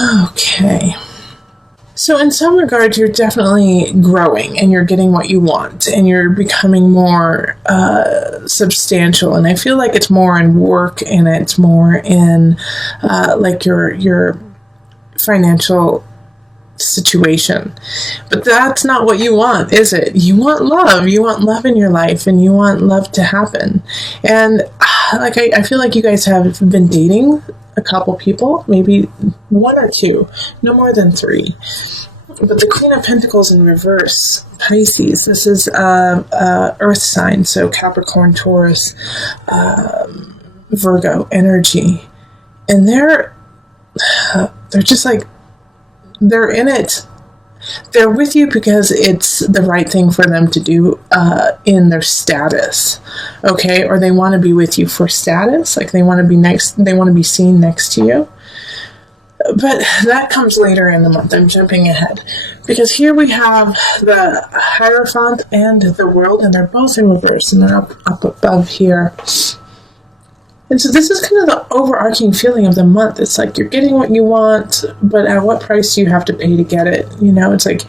Okay. So in some regards, you're definitely growing and you're getting what you want and you're becoming more substantial. And I feel like it's more in work and it's more in like your financial situation. But that's not what you want, is it? You want love. You want love in your life and you want love to happen. And like I feel like you guys have been dating a couple people, maybe one or two, no more than three. But the Queen of Pentacles in reverse, Pisces, this is Earth sign, so Capricorn, Taurus, Virgo energy. And they're just like, they're in it. They're with you because it's the right thing for them to do in their status, okay? Or they want to be with you for status, like they want to be they want to be seen next to you. But that comes later in the month. I'm jumping ahead because here we have the Hierophant and the World, and they're both in reverse, and they're up above here. And so this is kind of the overarching feeling of the month. It's like you're getting what you want, but at what price do you have to pay to get it? You know, it's like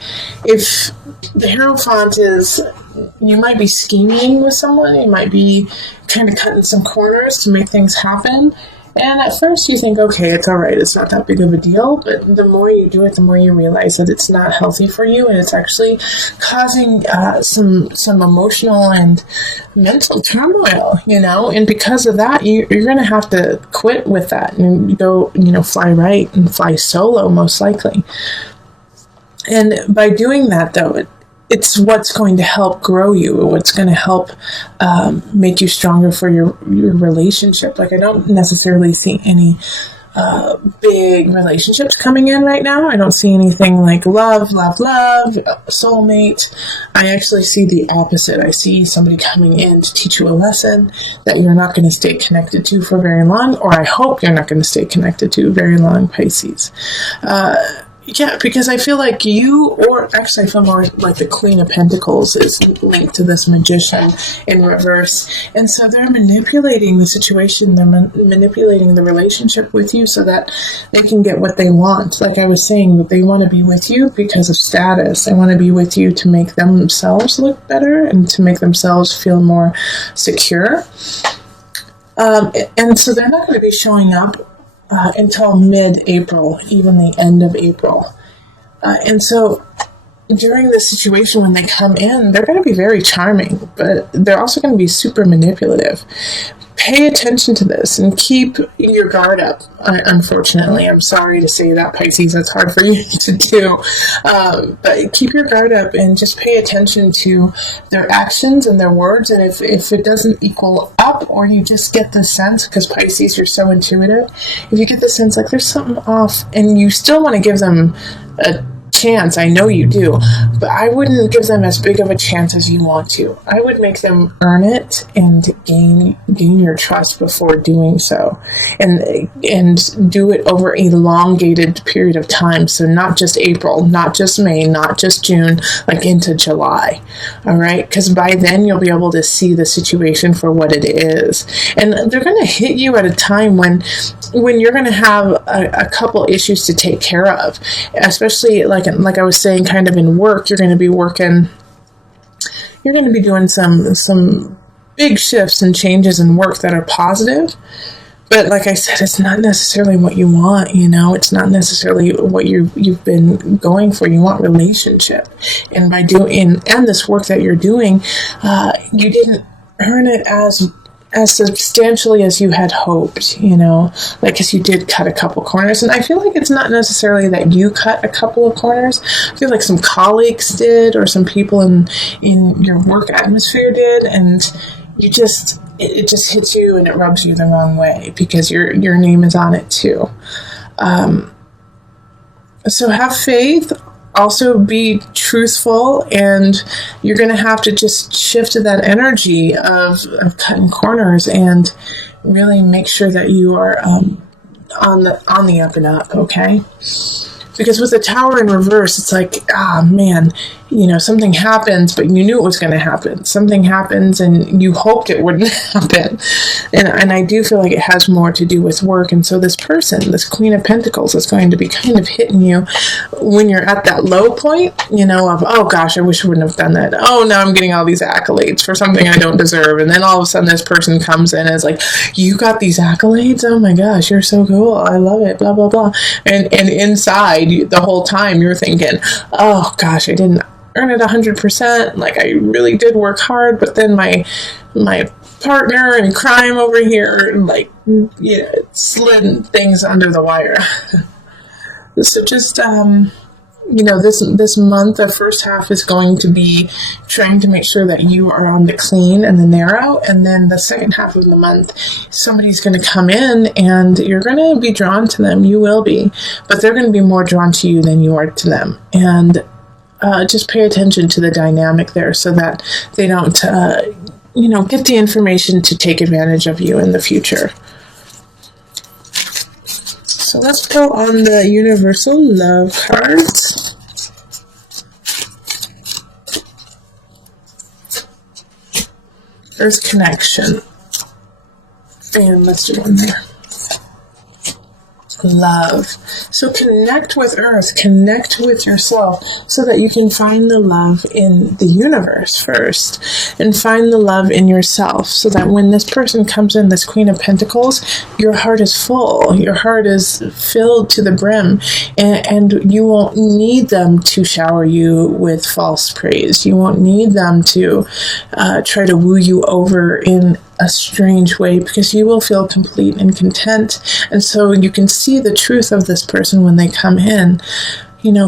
if the Hierophant is, you might be scheming with someone, you might be kind of cutting some corners to make things happen. And at first you think, okay, it's all right, it's not that big of a deal. But the more you do it, the more you realize that it's not healthy for you. And it's actually causing some emotional and mental turmoil, you know. And because of that, you're going to have to quit with that and go, you know, fly right and fly solo, most likely. And by doing that, though, it's what's going to help grow you, what's going to help make you stronger for your relationship. Like, I don't necessarily see any big relationships coming in right now. I don't see anything like love, soulmate. I actually see the opposite. I see somebody coming in to teach you a lesson that you're not going to stay connected to for very long, or I hope you're not going to stay connected to very long, Pisces. Yeah, because I feel like you, or actually I feel more like the Queen of Pentacles is linked to this Magician in reverse. And so they're manipulating the situation, they're manipulating the relationship with you so that they can get what they want. Like I was saying, they want to be with you because of status. They want to be with you to make themselves look better and to make themselves feel more secure. And so they're not going to be showing up until mid-April, even the end of April. And so during this situation, when they come in, they're going to be very charming, but they're also going to be super manipulative. Pay attention to this and keep your guard up. Unfortunately, I'm sorry to say that, Pisces, that's hard for you to do. But keep your guard up and just pay attention to their actions and their words. And if it doesn't equal up, or you just get the sense, because Pisces, you're so intuitive, if you get the sense like there's something off and you still want to give them a chance, I know you do, but I wouldn't give them as big of a chance as you want to. I would make them earn it and gain your trust before doing so, and do it over a elongated period of time. So not just April, not just May, not just June, like into July. All right, because by then you'll be able to see the situation for what it is, and they're going to hit you at a time when you're going to have a couple issues to take care of, especially like I was saying, kind of in work. You're going to be doing some big shifts and changes in work that are positive. But like I said, it's not necessarily what you want, you know. It's not necessarily what you've been going for. You want relationship. And by doing this work that you're doing, you didn't earn it as substantially as you had hoped, you know, like, because you did cut a couple corners. And I feel like it's not necessarily that you cut a couple of corners. I feel like some colleagues did, or some people in your work atmosphere did, and it just hits you and it rubs you the wrong way because your name is on it too. So have faith. Also be truthful, and you're going to have to just shift to that energy of cutting corners and really make sure that you are on the up and up, okay? Because with the Tower in reverse, it's like, man, something happens, but you knew it was going to happen. Something happens and you hoped it wouldn't happen. And I do feel like it has more to do with work. And so this person, this Queen of Pentacles, is going to be kind of hitting you when you're at that low point, of, oh gosh, I wish I wouldn't have done that. Oh, now I'm getting all these accolades for something I don't deserve. And then all of a sudden this person comes in and is like, you got these accolades? Oh my gosh, you're so cool. I love it, blah, blah, blah. And inside the whole time you're thinking, oh gosh, I didn't earn it 100%. Like, I really did work hard, but then my partner in crime over here, slid things under the wire. So just, this month, the first half is going to be trying to make sure that you are on the clean and the narrow. And then the second half of the month, somebody's going to come in and you're going to be drawn to them. You will be, but they're going to be more drawn to you than you are to them. And just pay attention to the dynamic there so that they don't, get the information to take advantage of you in the future. So let's go on the Universal Love cards. Earth Connection. And let's do one there. Love. So connect with Earth, connect with yourself so that you can find the love in the universe first and find the love in yourself so that when this person comes in, this Queen of Pentacles, your heart is full, your heart is filled to the brim, and you won't need them to shower you with false praise. You won't need them to try to woo you over in a strange way, because you will feel complete and content. And so you can see the truth of this person when they come in.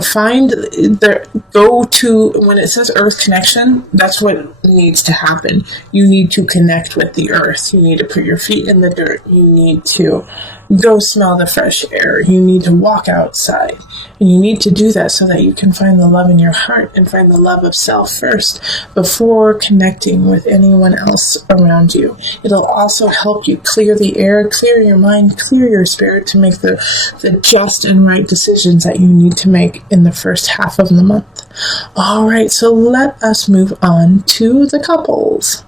Find when it says Earth Connection, that's what needs to happen. You need to connect with the earth. You need to put your feet in the dirt. You need to go smell the fresh air. You need to walk outside. And you need to do that so that you can find the love in your heart and find the love of self first before connecting with anyone else around you. It'll also help you clear the air, clear your mind, clear your spirit to make the just and right decisions that you need to make in the first half of the month. All right, so let us move on to the couples.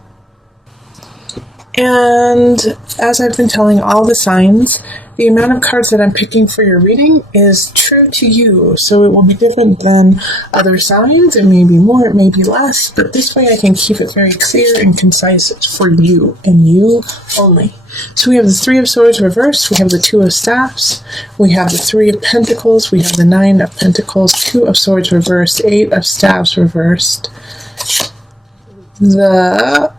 And as I've been telling all the signs, the amount of cards that I'm picking for your reading is true to you. So it will be different than other signs. It may be more, it may be less, but this way I can keep it very clear and concise for you and you only. So we have the Three of Swords reversed, we have the Two of Staffs, we have the Three of Pentacles, we have the Nine of Pentacles, Two of Swords reversed, Eight of Staffs reversed, the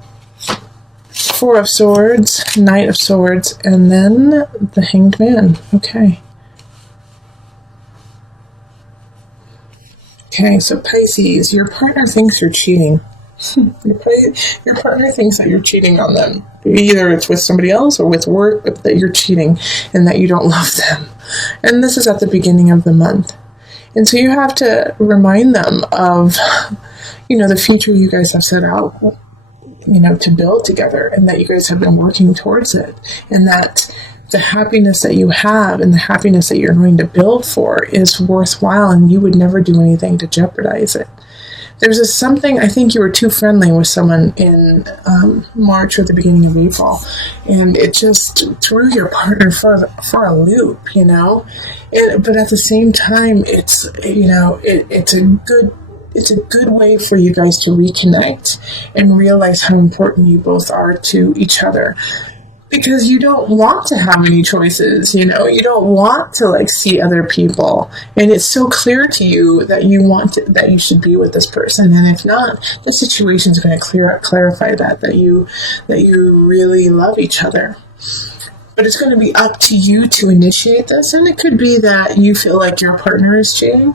Four of Swords, Knight of Swords, and then the Hanged Man. Okay, so Pisces, your partner thinks you're cheating. Your partner thinks that you're cheating on them. Either it's with somebody else or with work, but that you're cheating and that you don't love them. And this is at the beginning of the month. And so you have to remind them of, the future you guys have set out, to build together, and that you guys have been working towards it, and that the happiness that you have and the happiness that you're going to build for is worthwhile, and you would never do anything to jeopardize it. There's something, I think you were too friendly with someone in March or the beginning of April, and it just threw your partner for a loop, but at the same time, it's a good way for you guys to reconnect and realize how important you both are to each other. Because you don't want to have any choices, you don't want to see other people. And it's so clear to you that that you should be with this person. And if not, the situation is going to clarify that you really love each other. But it's going to be up to you to initiate this. And it could be that you feel like your partner is cheating.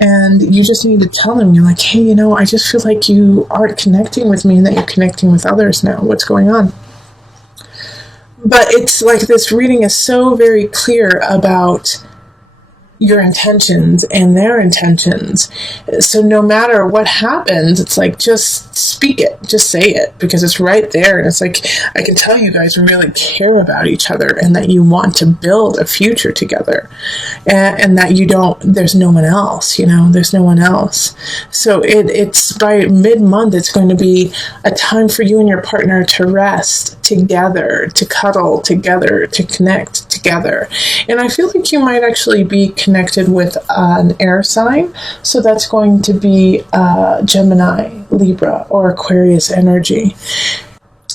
And you just need to tell them, you're like, hey, I just feel like you aren't connecting with me and that you're connecting with others now. What's going on? But it's like this reading is so very clear about your intentions and their intentions. So no matter what happens, it's like, just speak it, just say it, because it's right there. And it's like, I can tell you guys really care about each other and that you want to build a future together, and that you don't, there's no one else, there's no one else. So it's by mid-month, it's going to be a time for you and your partner to rest together, to cuddle together, to connect together. And I feel like you might actually be connected with an air sign. So that's going to be Gemini, Libra, or Aquarius energy.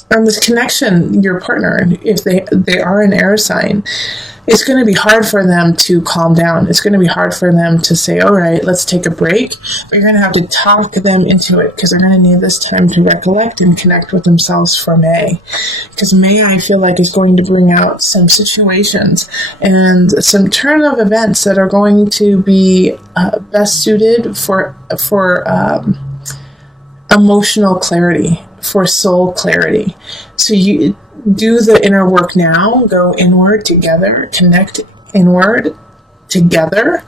And this connection, your partner, if they are an air sign, it's going to be hard for them to calm down. It's going to be hard for them to say, all right, let's take a break. But you're going to have to talk them into it, because they're going to need this time to recollect and connect with themselves for May. Because May, I feel like, is going to bring out some situations and some turn of events that are going to be best suited for emotional clarity, for soul clarity. So you do the inner work now, go inward together, connect inward together,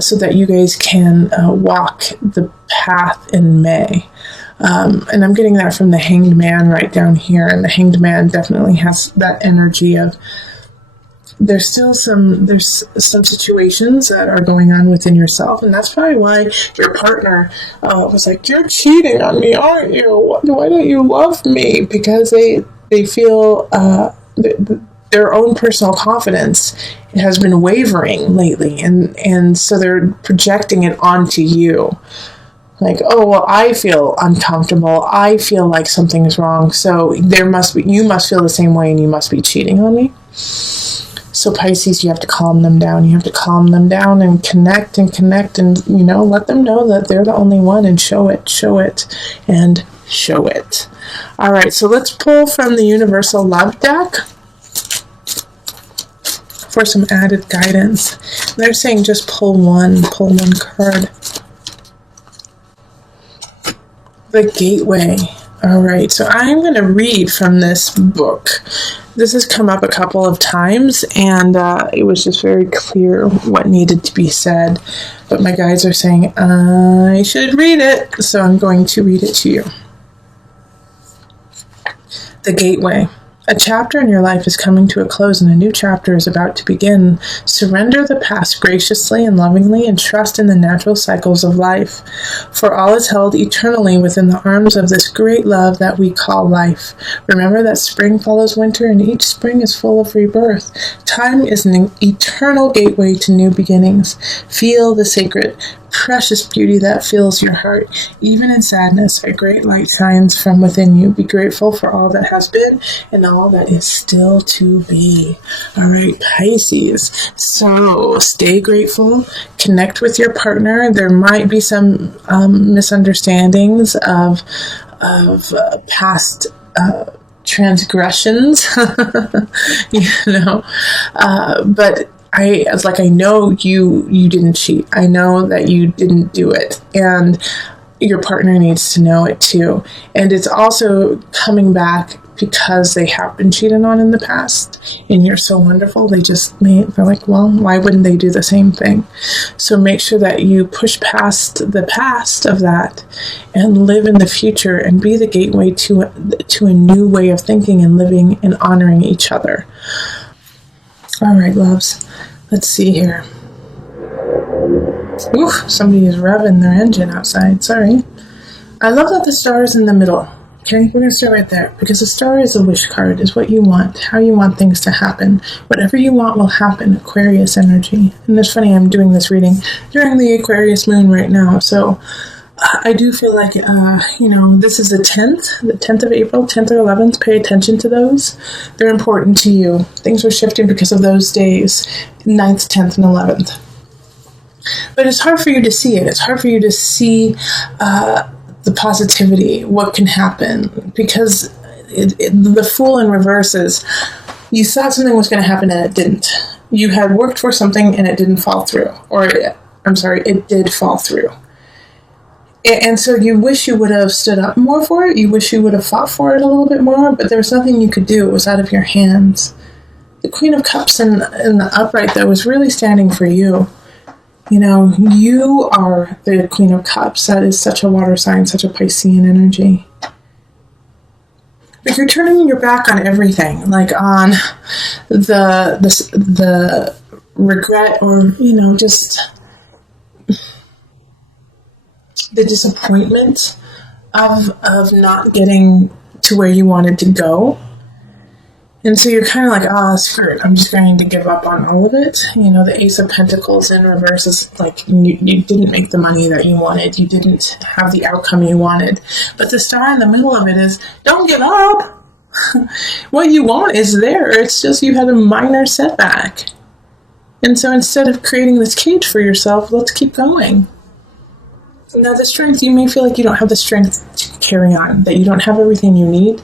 so that you guys can walk the path in May. And I'm getting that from the Hanged Man right down here. And the Hanged Man definitely has that energy of, there's some situations that are going on within yourself, and that's probably why your partner was like, you're cheating on me, aren't you? Why don't you love me? Because they feel their own personal confidence has been wavering lately, and so they're projecting it onto you. Like, oh, well, I feel uncomfortable. I feel like something is wrong. So you must feel the same way, and you must be cheating on me. So Pisces, you have to calm them down. You have to calm them down and connect and let them know that they're the only one, and show it, and show it. All right, so let's pull from the Universal Love deck for some added guidance. They're saying just pull one card. The Gateway. All right, so I'm going to read from this book. This has come up a couple of times, and it was just very clear what needed to be said. But my guides are saying I should read it, so I'm going to read it to you. The Gateway. A chapter in your life is coming to a close, and a new chapter is about to begin. Surrender the past graciously and lovingly, and trust in the natural cycles of life. For all is held eternally within the arms of this great love that we call life. Remember that spring follows winter, and each spring is full of rebirth. Time is an eternal gateway to new beginnings. Feel the sacred, precious beauty that fills your heart. Even in sadness, a great light shines from within you. Be grateful for all that has been and all that is still to be. All right, Pisces. So stay grateful. Connect with your partner. There might be some misunderstandings of past transgressions, but I know you didn't cheat. I know that you didn't do it, and your partner needs to know it too. And it's also coming back because they have been cheated on in the past, and you're so wonderful. They're like, well, why wouldn't they do the same thing? So make sure that you push past the past of that and live in the future and be the gateway to a new way of thinking and living and honoring each other. All right, loves. Let's see here. Ooh, somebody is revving their engine outside. Sorry. I love that the star is in the middle. Okay, we're going to start right there, because the star is a wish card, is what you want, how you want things to happen. Whatever you want will happen, Aquarius energy. And it's funny, I'm doing this reading during the Aquarius moon right now, so I do feel like, this is the 10th of April, 10th or 11th. Pay attention to those. They're important to you. Things are shifting because of those days, 9th, 10th, and 11th. But it's hard for you to see it. It's hard for you to see the positivity, what can happen, because the Fool in reverse is, you thought something was going to happen and it didn't. You had worked for something and it didn't fall through. It did fall through. And so you wish you would have stood up more for it. You wish you would have fought for it a little bit more, but there was nothing you could do. It was out of your hands. The Queen of Cups in the upright, though, was really standing for you. You know, you are the Queen of Cups. That is such a water sign, such a Piscean energy. But you're turning your back on everything, like on the regret, or, you know, just the disappointment of not getting to where you wanted to go. And so you're kind of like, screw it, I'm just going to give up on all of it. You know, the Ace of Pentacles in reverse is like, you didn't make the money that you wanted. You didn't have the outcome you wanted. But the star in the middle of it is, don't give up. What you want is there. It's just you had a minor setback. And so instead of creating this cage for yourself, let's keep going. Now, the strength, you may feel like you don't have the strength to carry on, that you don't have everything you need.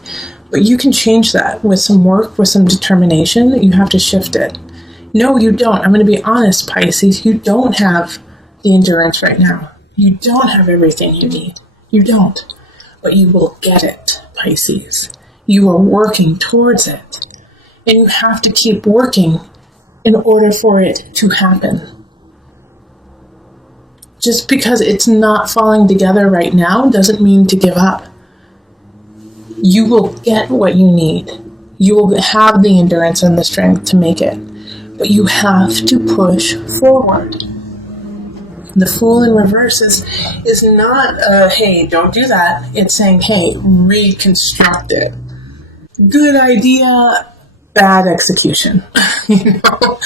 But you can change that with some work, with some determination. You have to shift it. No, you don't. I'm going to be honest, Pisces. You don't have the endurance right now. You don't have everything you need. You don't. But you will get it, Pisces. You are working towards it. And you have to keep working in order for it to happen. Just because it's not falling together right now doesn't mean to give up. You will get what you need. You will have the endurance and the strength to make it. But you have to push forward. The Fool in reverse is not, hey, don't do that. It's saying, hey, reconstruct it. Good idea, bad execution. You know?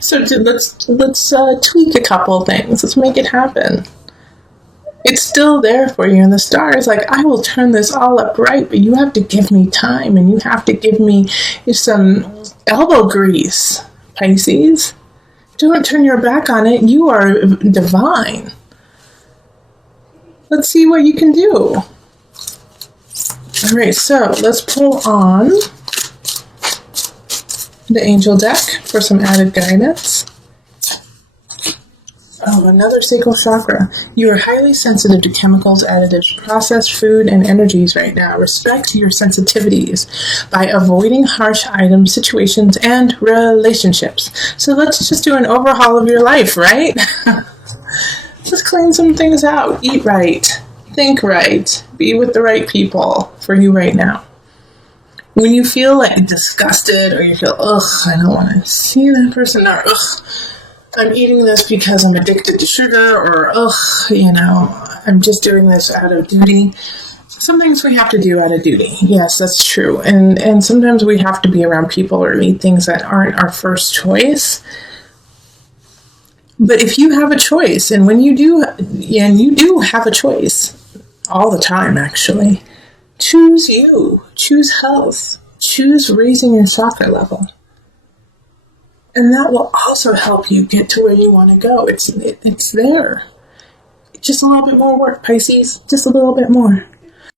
So let's tweak a couple things. Let's make it happen. It's still there for you, and the star is like, I will turn this all up right, but you have to give me time, and you have to give me some elbow grease, Pisces. Don't turn your back on it. You are divine. Let's see what you can do. All right, so let's pull on the angel deck for some added guidance. Oh, another sacral chakra. You are highly sensitive to chemicals, additives, processed food, and energies right now. Respect your sensitivities by avoiding harsh items, situations, and relationships. So let's just do an overhaul of your life, right? Just clean some things out. Eat right. Think right. Be with the right people for you right now. When you feel like disgusted, or you feel, I don't want to see that person, or I'm eating this because I'm addicted to sugar, or, I'm just doing this out of duty. Some things we have to do out of duty. Yes, that's true. And sometimes we have to be around people or eat things that aren't our first choice. But if you have a choice, and when you do, and you do have a choice all the time, actually, choose you, choose health, choose raising your chakra level. And that will also help you get to where you want to go. It's there. Just a little bit more work, Pisces. Just a little bit more.